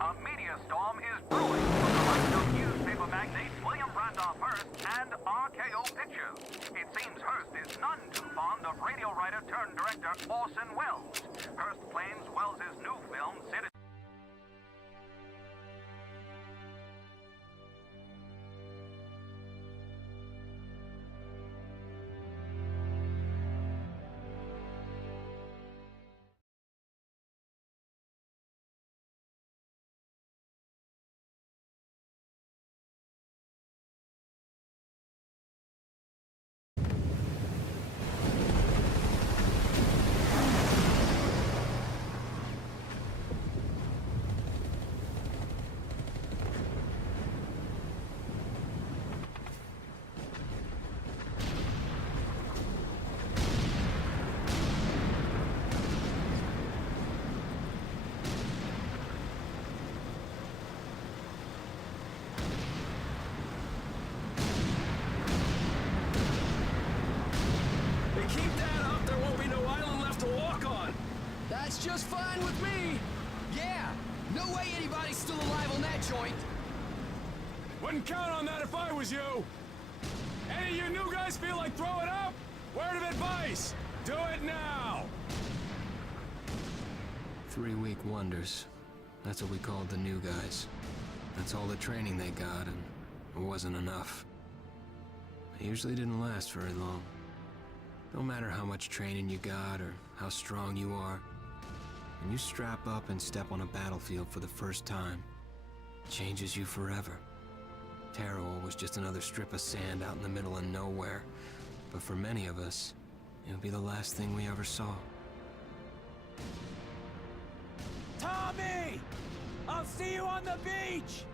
A media storm is brewing from the likes of newspaper magnates William Randolph Hearst and RKO Pictures. It seems Hearst is none too fond of radio writer turned director Orson Welles. Hearst claims Welles' new film, Citizen... That's just fine with me. Yeah, no way anybody's still alive on that joint. Wouldn't count on that if I was you. Any of you new guys feel like throwing up? Word of advice, do it now. 3-week wonders. That's what we called the new guys. That's all the training they got, and it wasn't enough. It usually didn't last very long. No matter how much training you got or how strong you are, when you strap up and step on a battlefield for the first time, it changes you forever. Terror was just another strip of sand out in the middle of nowhere, but for many of us, it would be the last thing we ever saw. Tommy! I'll see you on the beach!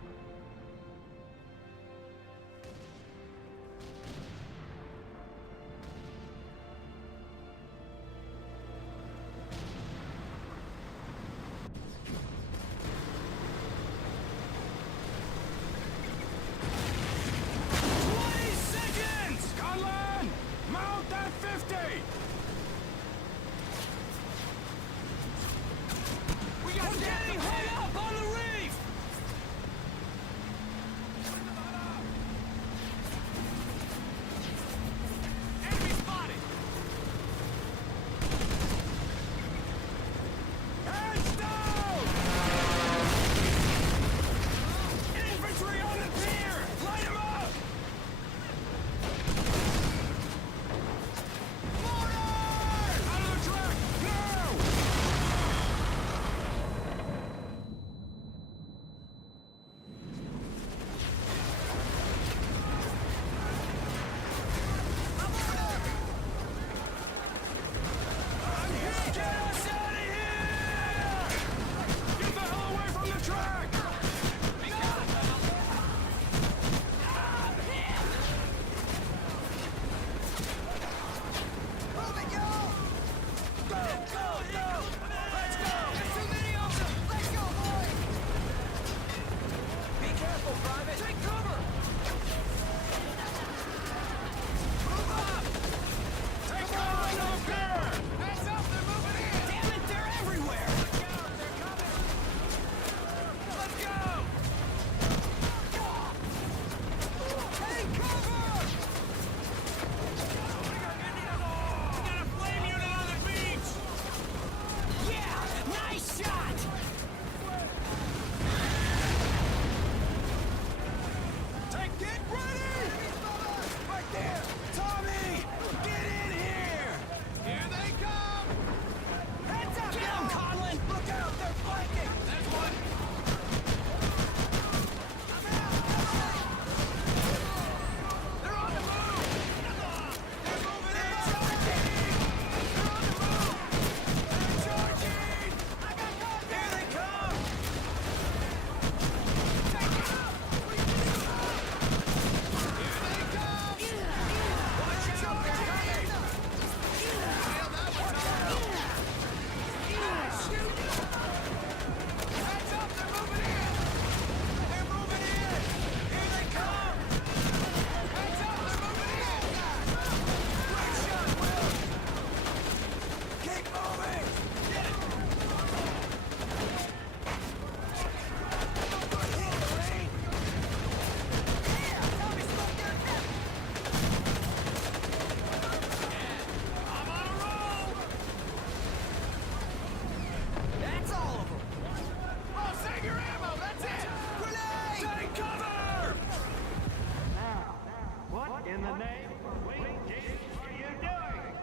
in the name of sweet Jesus are you doing?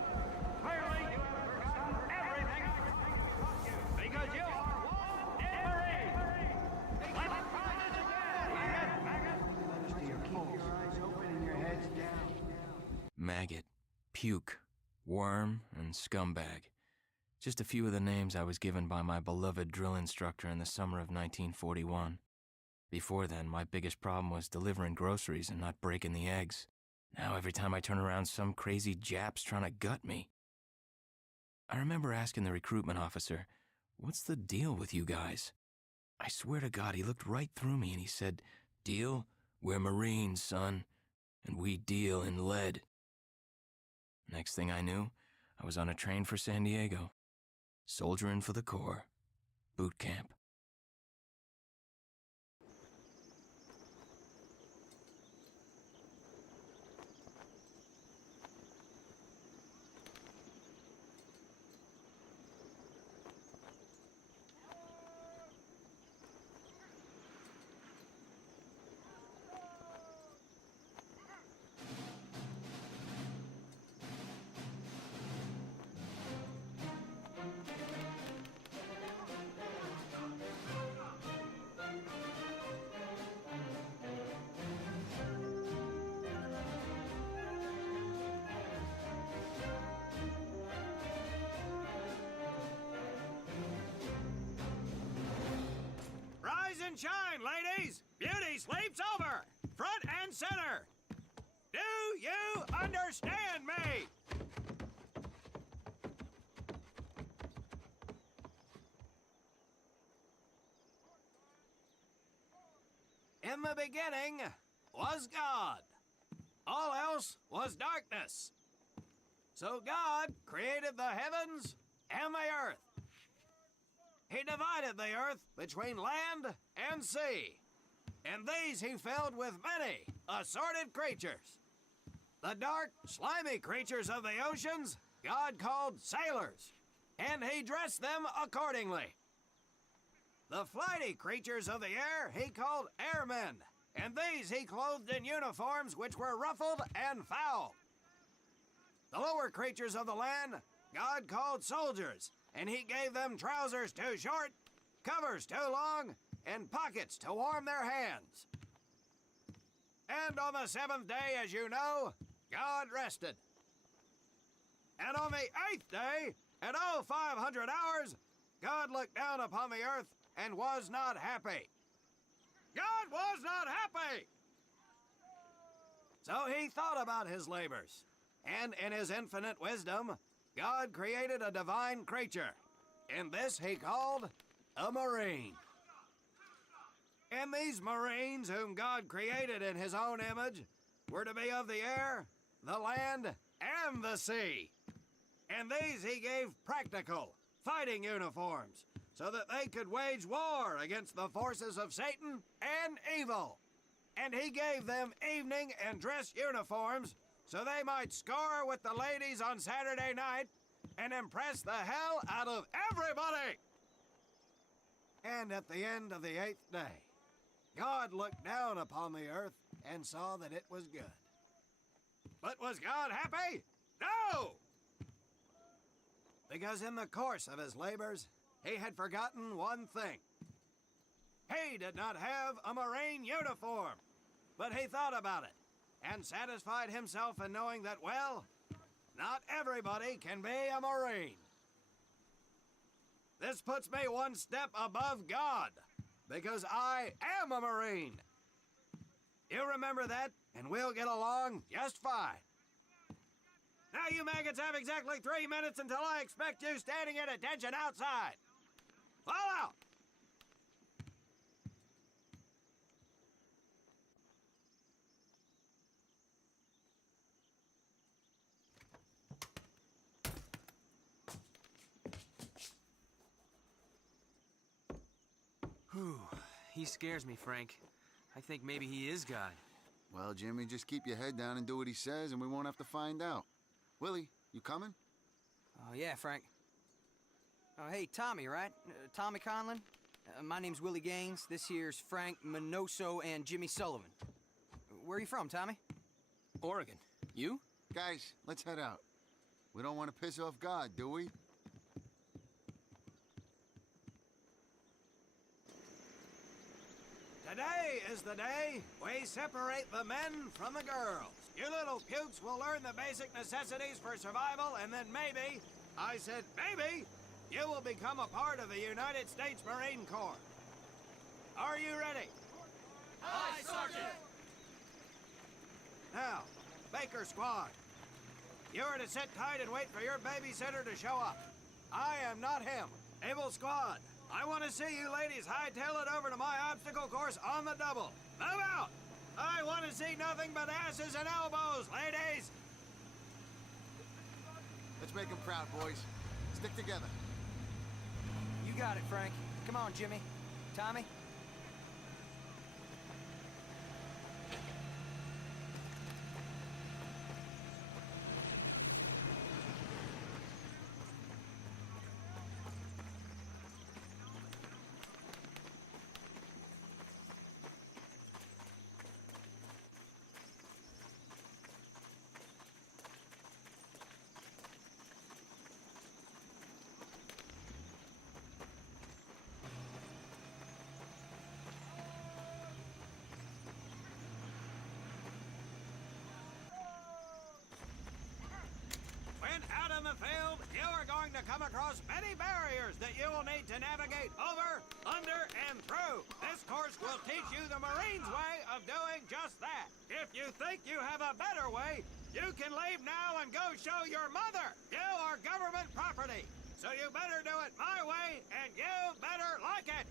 Clearly you have forgotten everything I taught you, because you are one dead Marine. Let's try this again, maggot. Keep your eyes open and your heads down. Maggot, puke, worm, and scumbag. Just a few of the names I was given by my beloved drill instructor in the summer of 1941. Before then, my biggest problem was delivering groceries and not breaking the eggs. Now every time I turn around, some crazy Jap's trying to gut me. I remember asking the recruitment officer, "What's the deal with you guys?" I swear to God, he looked right through me and he said, "Deal? We're Marines, son, and we deal in lead." Next thing I knew, I was on a train for San Diego. Soldiering for the Corps. Boot camp. Rise and shine, ladies! Beauty sleeps over! Front and center! Do you understand me? In the beginning was God. All else was darkness. So God created the heavens and the earth. He divided the earth between land and sea, and these he filled with many assorted creatures. The dark, slimy creatures of the oceans God called sailors, and he dressed them accordingly. The flighty creatures of the air he called airmen, and these he clothed in uniforms which were ruffled and foul. The lower creatures of the land God called soldiers, and he gave them trousers too short, covers too long, and pockets to warm their hands. And on the seventh day, as you know, God rested. And on the eighth day, at 0500 hours, God looked down upon the earth and was not happy. God was not happy! So he thought about his labors, and in his infinite wisdom, God created a divine creature, and this he called a Marine. And these Marines, whom God created in his own image, were to be of the air, the land, and the sea. And these he gave practical, fighting uniforms, so that they could wage war against the forces of Satan and evil. And he gave them evening and dress uniforms, so they might score with the ladies on Saturday night and impress the hell out of everybody. And at the end of the eighth day, God looked down upon the earth and saw that it was good. But was God happy? No! Because in the course of his labors, he had forgotten one thing. He did not have a Marine uniform, but he thought about it and satisfied himself in knowing that, well, not everybody can be a Marine. This puts me one step above God, because I am a Marine. You remember that, and we'll get along just fine. Now you maggots have exactly 3 minutes until I expect you standing at attention outside. Fall out! Whew. He scares me, Frank. I think maybe he is God. Well, Jimmy, just keep your head down and do what he says, and we won't have to find out. Willie, you coming? Oh, yeah, Frank. Oh, hey, Tommy, right? Tommy Conlon? My name's Willie Gaines. This here's Frank Minoso and Jimmy Sullivan. Where are you from, Tommy? Oregon. You? Guys, let's head out. We don't want to piss off God, do we? Today is the day we separate the men from the girls. You little pukes will learn the basic necessities for survival, and then maybe, I said maybe, you will become a part of the United States Marine Corps. Are you ready? Aye, Sergeant! Now, Baker Squad, you are to sit tight and wait for your babysitter to show up. I am not him. Able Squad, I want to see you ladies hightail it over to my obstacle course on the double. Move out! I want to see nothing but asses and elbows, ladies! Let's make them proud, boys. Stick together. You got it, Frank. Come on, Jimmy. Tommy? When out in the field, you are going to come across many barriers that you will need to navigate over, under, and through. This course will teach you the Marines' way of doing just that. If you think you have a better way, you can leave now and go show your mother. You are government property, so you better do it my way, and you better like it.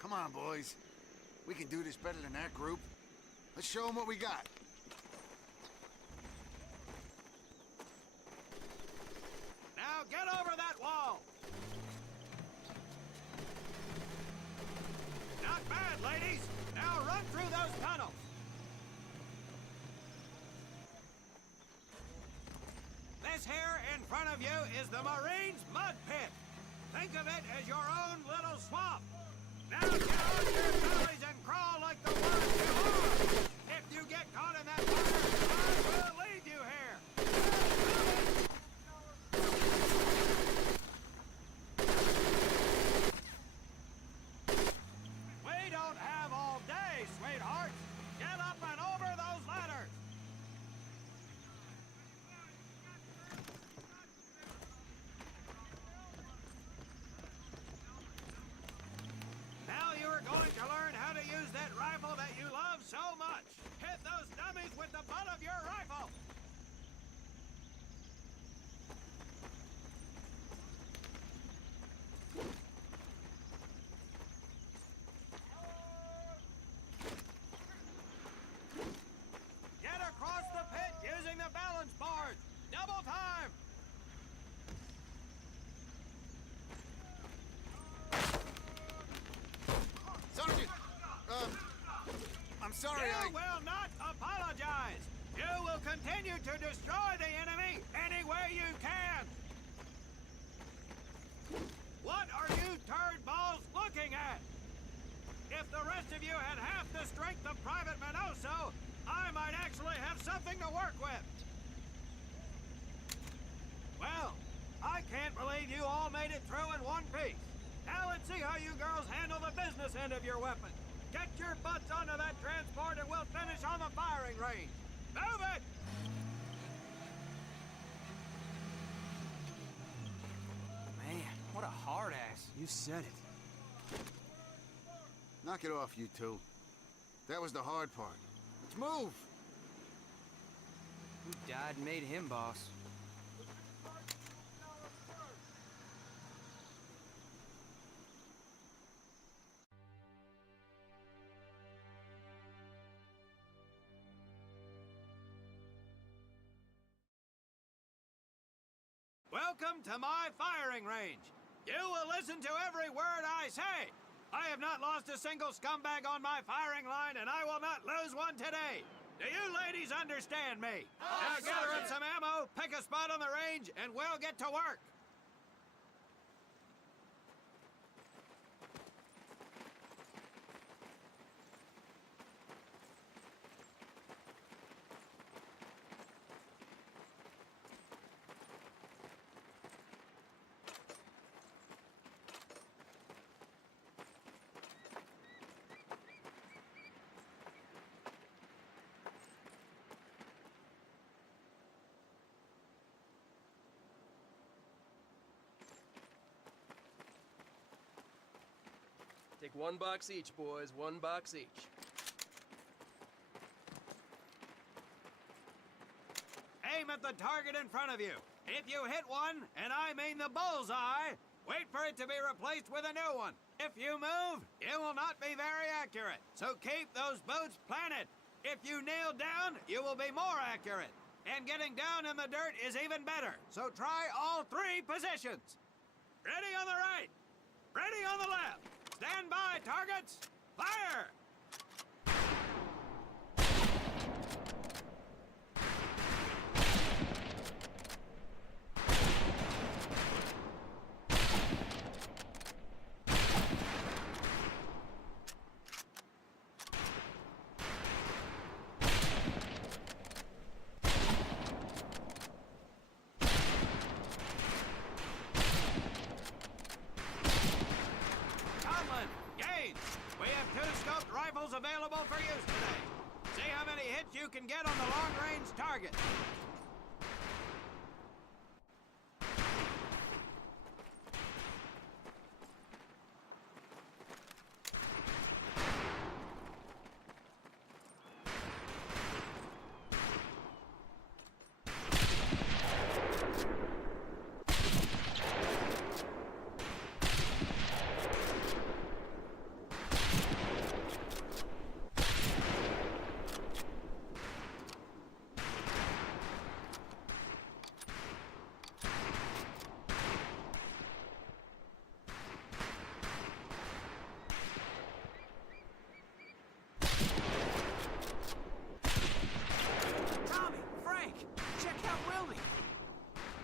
Come on, boys. We can do this better than that group. Let's show them what we got. Now get over that wall. Not bad, ladies. Now run through those tunnels. This here in front of you is the Marines' mud pit. Think of it as your own little swamp. Now get on your bellies and crawl like the ones you are. If you get caught in that fire, I will leave you here. We don't have all day, sweethearts. Get up and over those ladders. Now you are going to learn how to use that rifle that you love so much. Hit those dummies with the butt of your rifle. Get across the pit using the balance board. Double time. Sergeant! I'm sorry, You will not apologize. You will continue to destroy the enemy any way you can. What are you turd balls looking at? If the rest of you had half the strength of Private Minoso, I might actually have something to work with. Well, I can't believe you all made it through in one piece. Now let's see how you girls handle the business end of your weapon. Get your butts onto that transport and we'll finish on the firing range. Move it! Man, what a hard ass. You said it. Knock it off, you two. That was the hard part. Let's move! Who died and made him boss? Welcome to my firing range. You will listen to every word I say. I have not lost a single scumbag on my firing line, and I will not lose one today. Do you ladies understand me? Now gather up some ammo, pick a spot on the range, and we'll get to work. Take 1 box each, boys. 1 box each. Aim at the target in front of you. If you hit one, and I mean the bullseye, wait for it to be replaced with a new one. If you move, it will not be very accurate. So keep those boots planted. If you nail down, you will be more accurate. And getting down in the dirt is even better. So try all 3 positions. Ready on the right. Ready on the left. Stand by, targets. Fire! Available for use today. See how many hits you can get on the long-range target.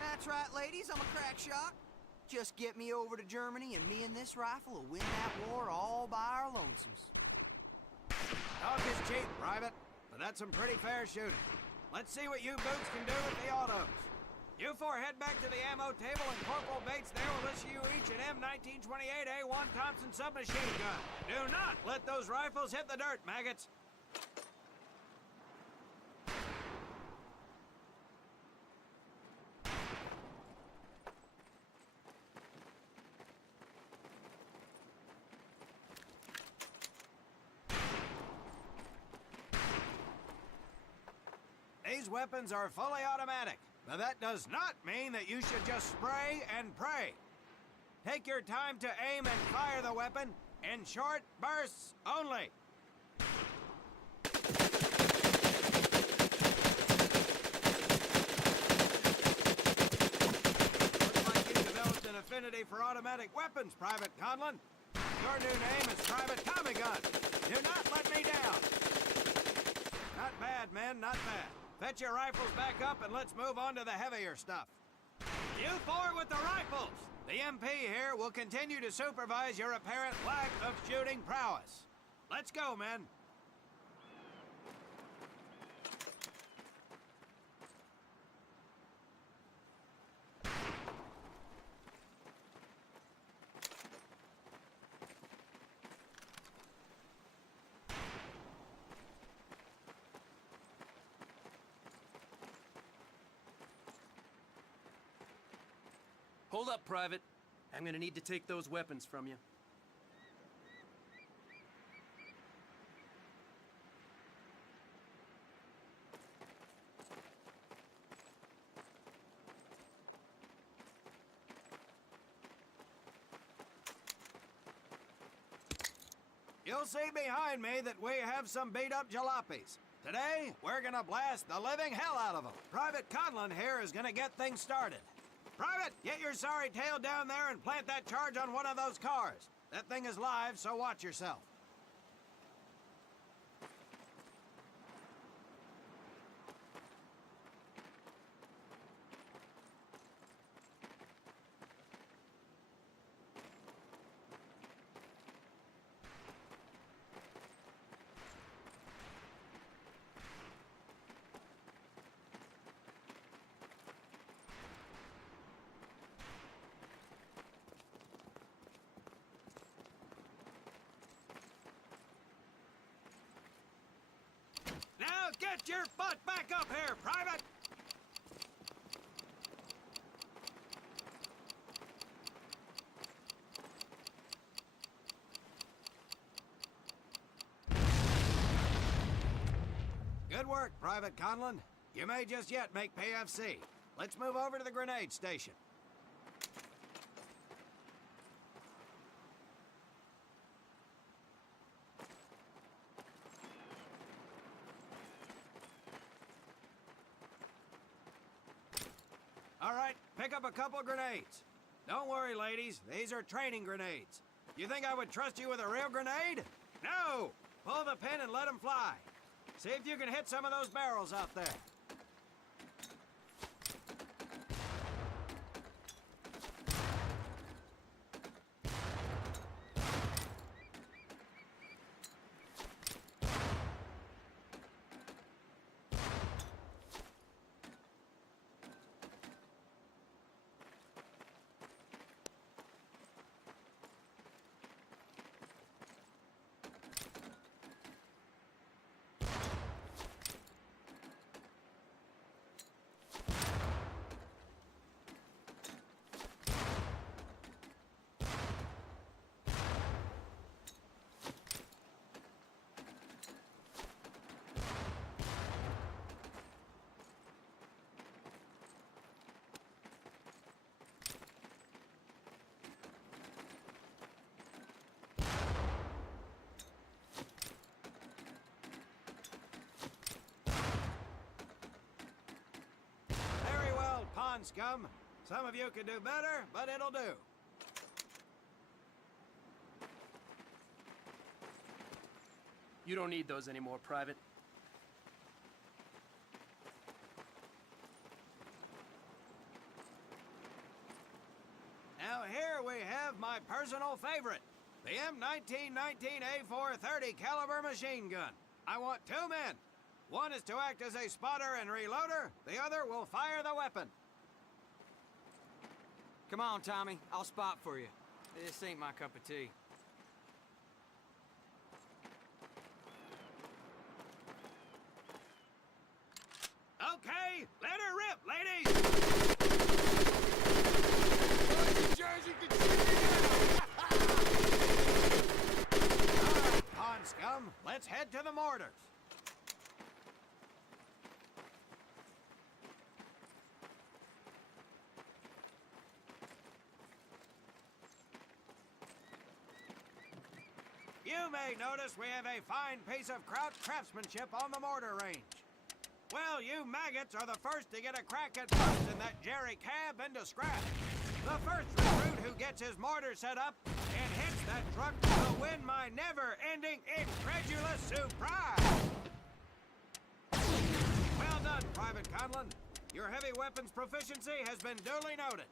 That's right, ladies, I'm a crack shot. Just get me over to Germany and me and this rifle will win that war all by our lonesomes. Talk is cheap, Private, but that's some pretty fair shooting. Let's see what you boots can do with the autos. You 4 head back to the ammo table and Corporal Bates there will issue you each an M1928A1 Thompson submachine gun. Do not let those rifles hit the dirt, maggots. These weapons are fully automatic, but that does not mean that you should just spray and pray. Take your time to aim and fire the weapon in short bursts only. Looks like you developed an affinity for automatic weapons, Private Conlon. Your new name is Private Tommy Gun. Do not let me down. Not bad, men, not bad. Fetch your rifles back up and let's move on to the heavier stuff. You 4 with the rifles! The MP here will continue to supervise your apparent lack of shooting prowess. Let's go, men. Hold up, Private. I'm gonna need to take those weapons from you. You'll see behind me that we have some beat-up jalopies. Today, we're gonna blast the living hell out of them. Private Conlon here is gonna get things started. Private, get your sorry tail down there and plant that charge on one of those cars. That thing is live, so watch yourself. Now get your butt back up here, Private! Good work, Private Conlon. You may just yet make PFC. Let's move over to the grenade station. All right, pick up a couple grenades. Don't worry, ladies. These are training grenades. You think I would trust you with a real grenade? No! Pull the pin and let them fly. See if you can hit some of those barrels out there. Scum. Some of you could do better, but it'll do. You don't need those anymore, Private. Now here we have my personal favorite, the M1919A430 caliber machine gun. I want 2 men. One is to act as a spotter and reloader. The other will fire the weapon. Come on, Tommy. I'll spot for you. This ain't my cup of tea. Okay, let her rip, ladies! All right, pond scum, let's head to the mortars. You may notice we have a fine piece of craftsmanship on the mortar range. Well, you maggots are the first to get a crack at busting that Jerry cab into scrap. The first recruit who gets his mortar set up and hits that truck will win my never-ending incredulous surprise. Well done, Private Conlon. Your heavy weapons proficiency has been duly noted.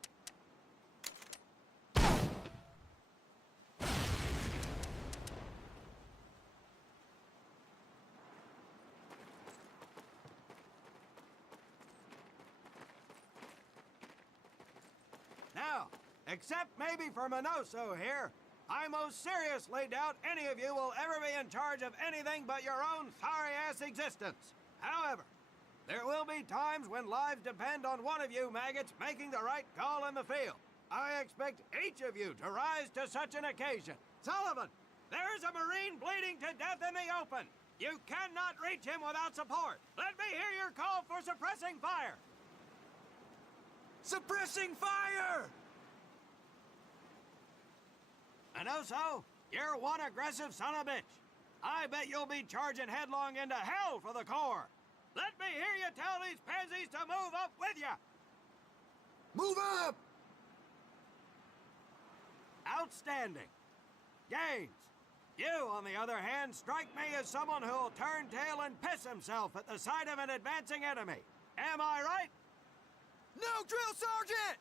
Now, except maybe for Minoso here, I most seriously doubt any of you will ever be in charge of anything but your own sorry-ass existence. However, there will be times when lives depend on one of you maggots making the right call in the field. I expect each of you to rise to such an occasion. Sullivan, there's a Marine bleeding to death in the open. You cannot reach him without support. Let me hear your call for suppressing fire. Suppressing fire! Minoso, you're one aggressive son of a bitch. I bet you'll be charging headlong into hell for the Corps. Let me hear you tell these pansies to move up with you. Move up! Outstanding. Gaines, you, on the other hand, strike me as someone who'll turn tail and piss himself at the sight of an advancing enemy. Am I right? No, Drill Sergeant!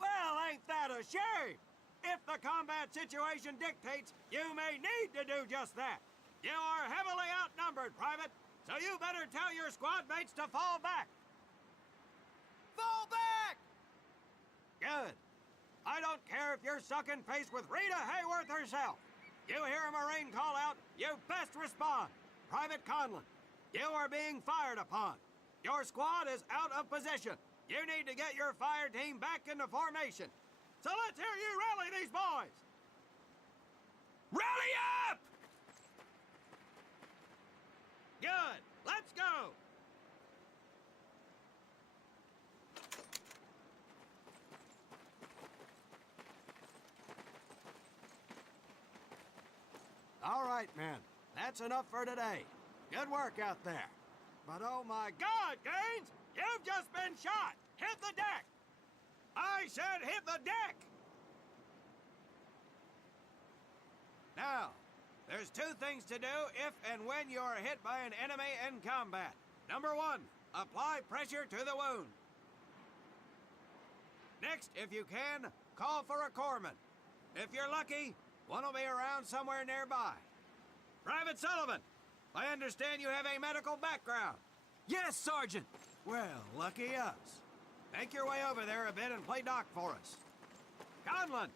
Well, ain't that a shame? If the combat situation dictates, you may need to do just that. You are heavily outnumbered, Private, so you better tell your squad mates to fall back. Fall back! Good. I don't care if you're sucking face with Rita Hayworth herself. You hear a Marine call out, you best respond. Private Conlon, you are being fired upon. Your squad is out of position. You need to get your fire team back into formation. So let's hear you rally these boys! Rally up! Good. Let's go! right, men. That's enough for today. Good work out there. But oh my God, Gaines! You've just been shot! Hit the deck! I said hit the deck! Now, there's two things to do if and when you are hit by an enemy in combat. Number one, apply pressure to the wound. Next, if you can, call for a corpsman. If you're lucky, one will be around somewhere nearby. Private Sullivan, I understand you have a medical background. Yes, Sergeant! Well, lucky us. Make your way over there a bit and play doc for us. Conlon,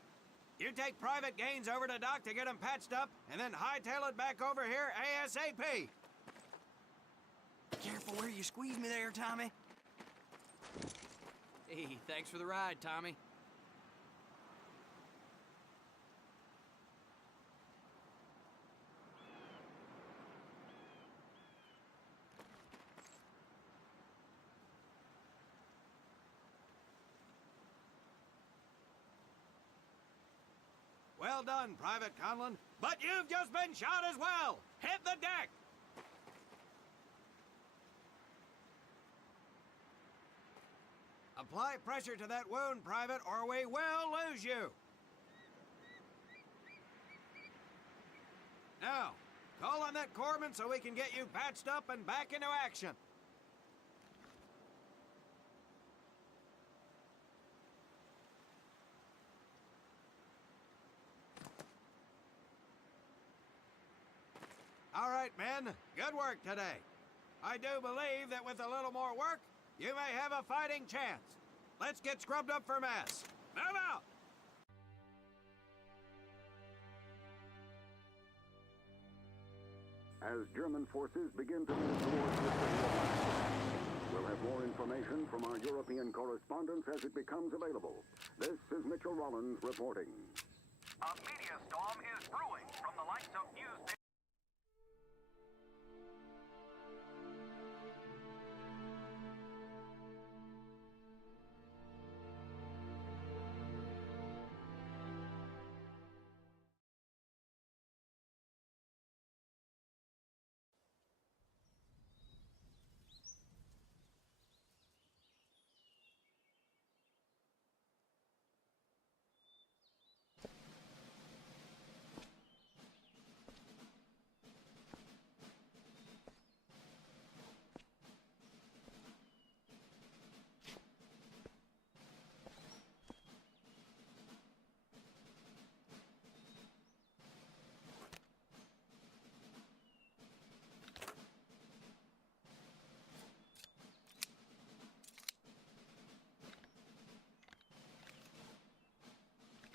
you take Private Gaines over to doc to get him patched up, and then hightail it back over here ASAP. Careful where you squeeze me there, Tommy. Hey, thanks for the ride, Tommy. Well done, Private Conlon, but you've just been shot as well. Hit the deck. Apply pressure to that wound, Private, or we will lose you. Now, call on that corpsman so we can get you patched up and back into action. All right, men, good work today. I do believe that with a little more work, you may have a fighting chance. Let's get scrubbed up for mass. Move out! As German forces begin to move towards the Świetny, we'll have more information from our European correspondents as it becomes available. This is Mitchell Rollins reporting. A media storm is brewing from the likes of newspapers.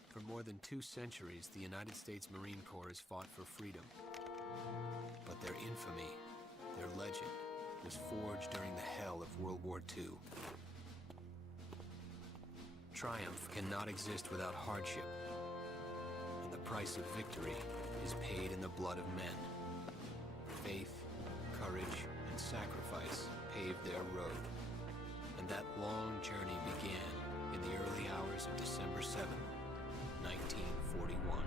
For more than 2 centuries, the United States Marine Corps has fought for freedom. But their infamy, their legend, was forged during the hell of World War II. Triumph cannot exist without hardship, and the price of victory is paid in the blood of men. Faith, courage, and sacrifice paved their road, and that long journey began in the early hours of December 7th, 1941.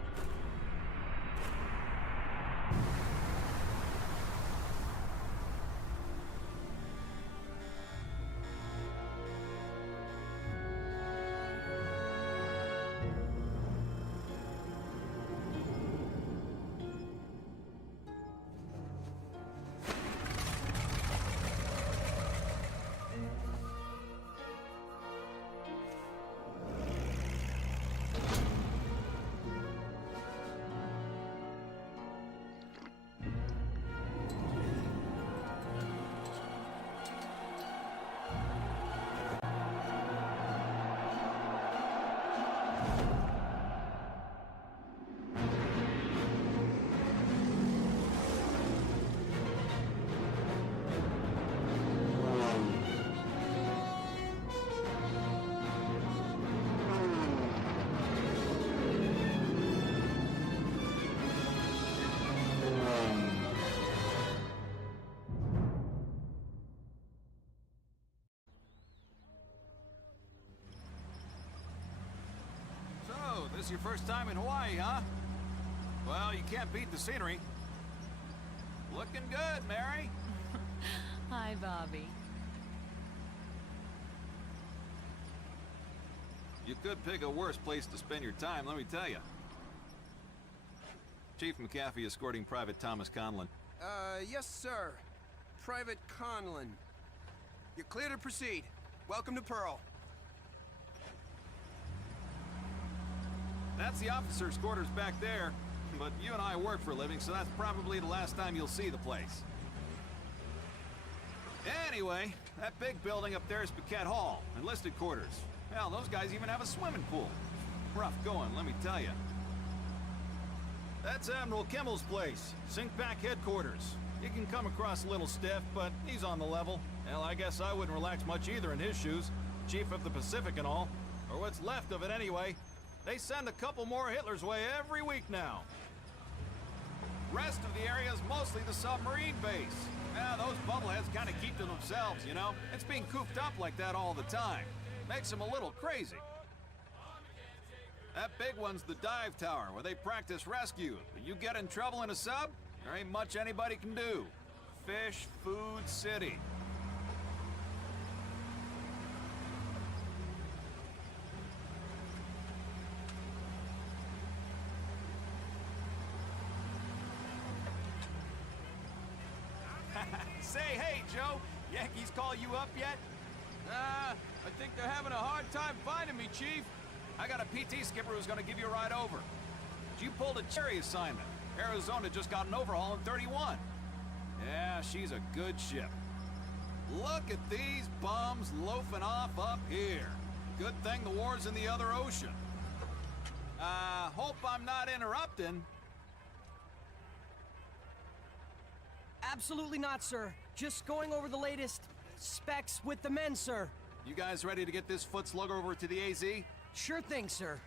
So, this is your first time in Hawaii, huh? Well, you can't beat the scenery. Looking good, Mary. Hi, Bobby. You could pick a worse place to spend your time, let me tell you. Chief McAfee escorting Private Thomas Conlon. Yes, sir. Private Conlon. You're clear to proceed. Welcome to Pearl. That's the officers' quarters back there. But you and I work for a living, so that's probably the last time you'll see the place. Anyway, that big building up there is Paquette Hall, enlisted quarters. Hell, those guys even have a swimming pool. Rough going, let me tell you. That's Admiral Kimmel's place, SINCPAC headquarters. You can come across a little stiff, but he's on the level. Hell, I guess I wouldn't relax much either in his shoes. Chief of the Pacific and all. Or what's left of it anyway. They send a couple more Hitler's way every week now. Rest of the area is mostly the submarine base. Yeah, those bubbleheads kind of keep to themselves, you know? It's being cooped up like that all the time. Makes them a little crazy. That big one's the dive tower, where they practice rescue. You get in trouble in a sub, there ain't much anybody can do. Fish Food City. Say, hey, Joe, Yankees call you up yet? I think they're having a hard time finding me, Chief. I got a PT skipper who's gonna give you a ride over. You pulled a cherry assignment. Arizona just got an overhaul in 31. Yeah, she's a good ship. Look at these bums loafing off up here. Good thing the war's in the other ocean. Hope I'm not interrupting. Absolutely not, sir. Just going over the latest specs with the men, sir. You guys ready to get this foot slugger over to the AZ? Sure thing, sir.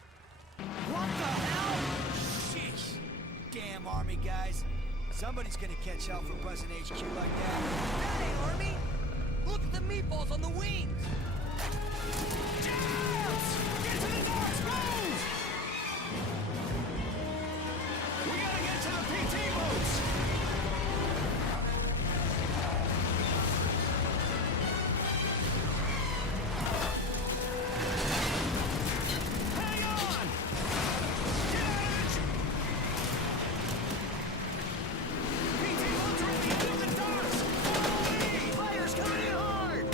What the hell? Sheesh. Damn Army guys. Somebody's gonna catch hell for buzzing HQ like that. Hey, Army! Look at the meatballs on the wings! Jams! Get to the docks, move! We gotta get to the PT boats! Hang on! Catch! PT boats are at the end of the docks! Follow me! Fire's coming in hard!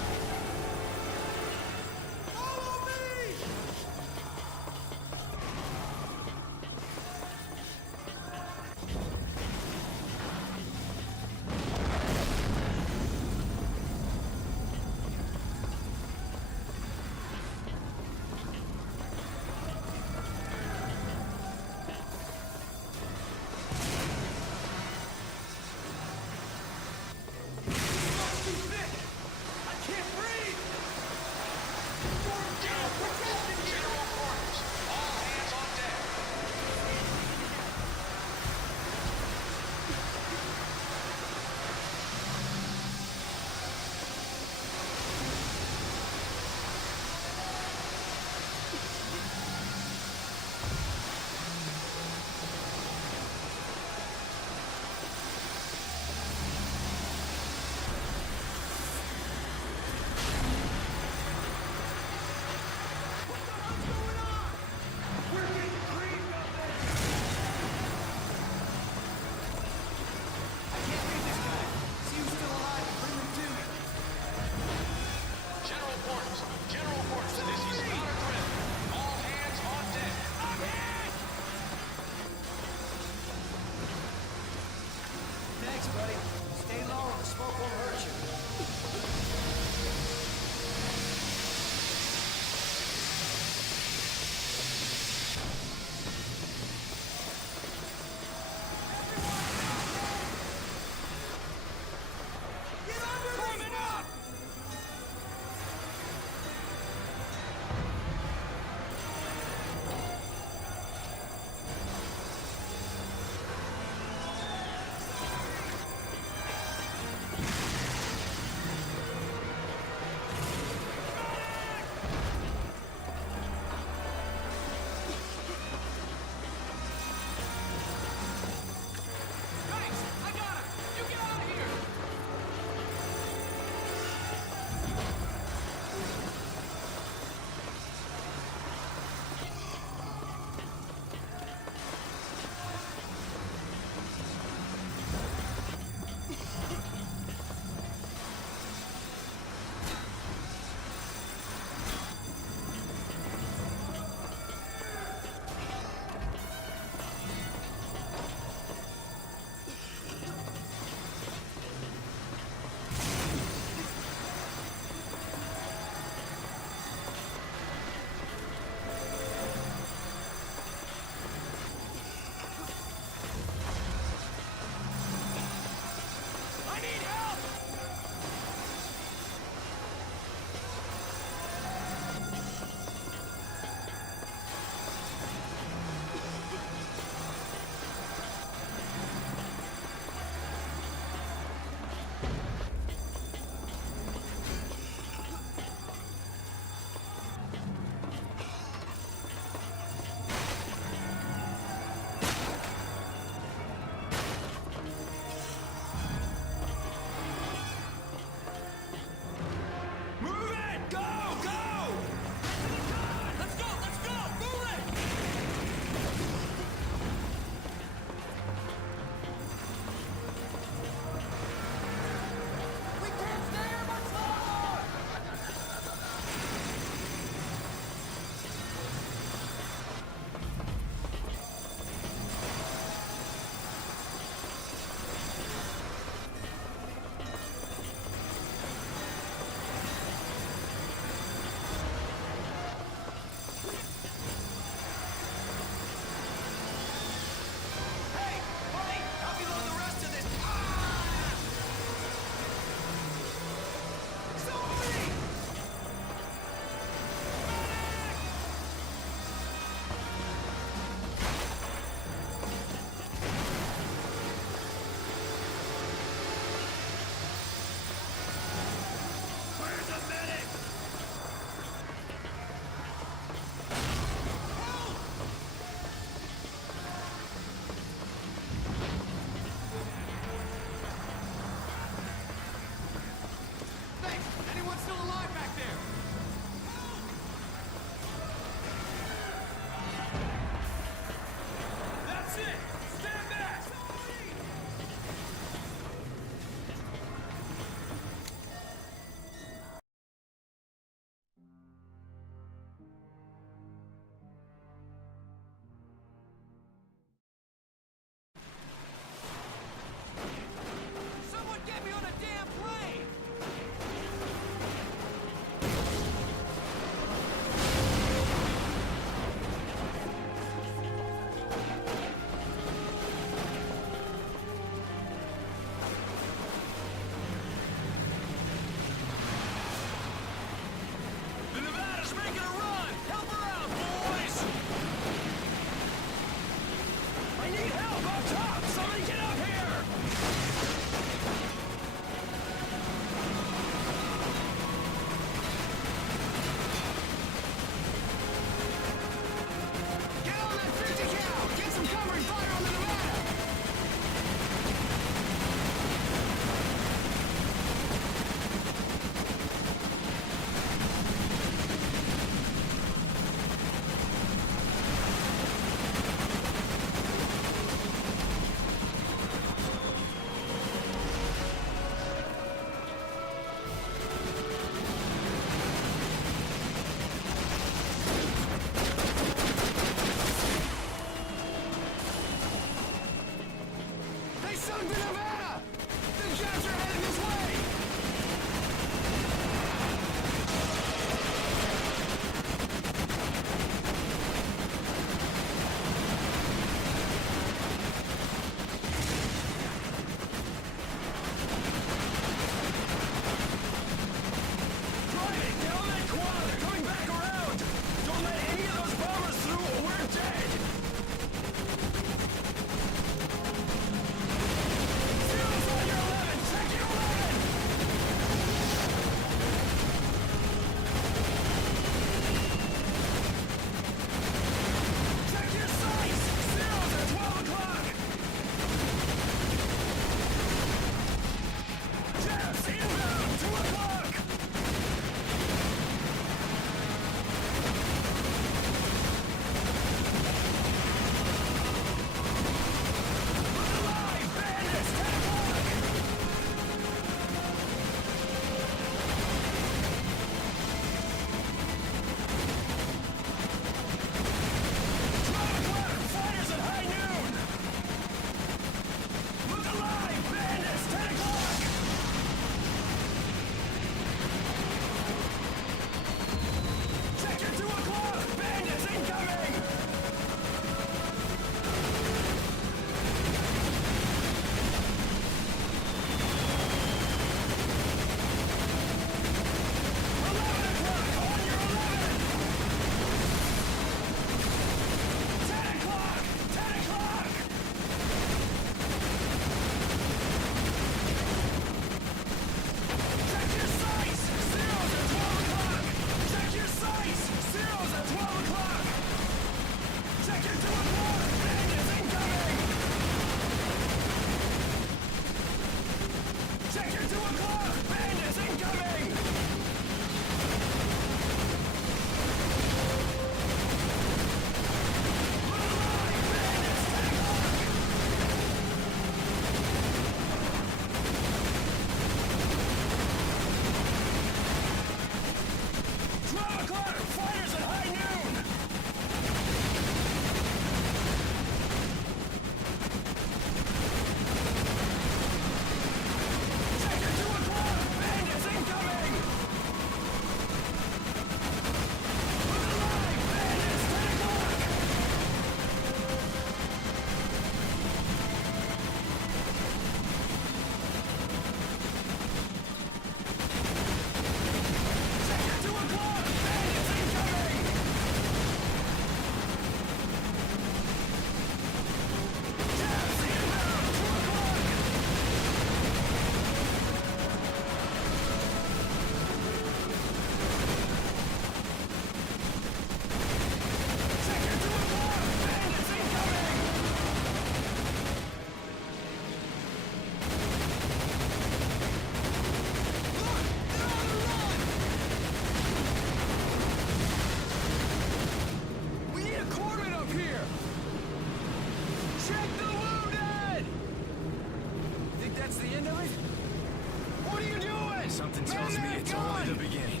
Something tells me it's only the beginning.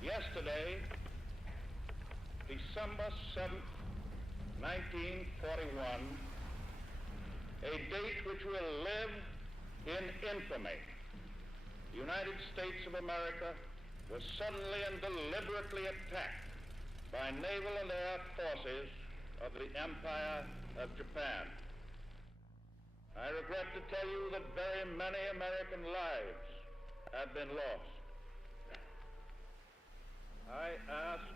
Yesterday, December 7th, 1941, a date which will live in infamy. The United States of America was suddenly and deliberately attacked by naval and air forces of the Empire of Japan. I regret to tell you that very many American lives have been lost. I ask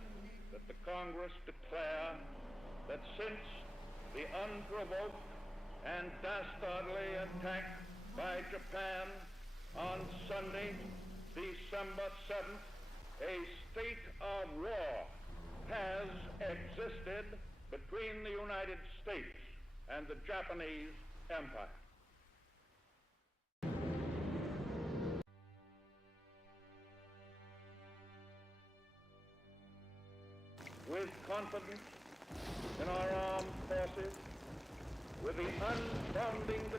that the Congress declare that since the unprovoked and dastardly attack by Japan on Sunday, December 7th, a state of war has existed between the United States and the Japanese Empire. With confidence in our armed forces, with the unbounding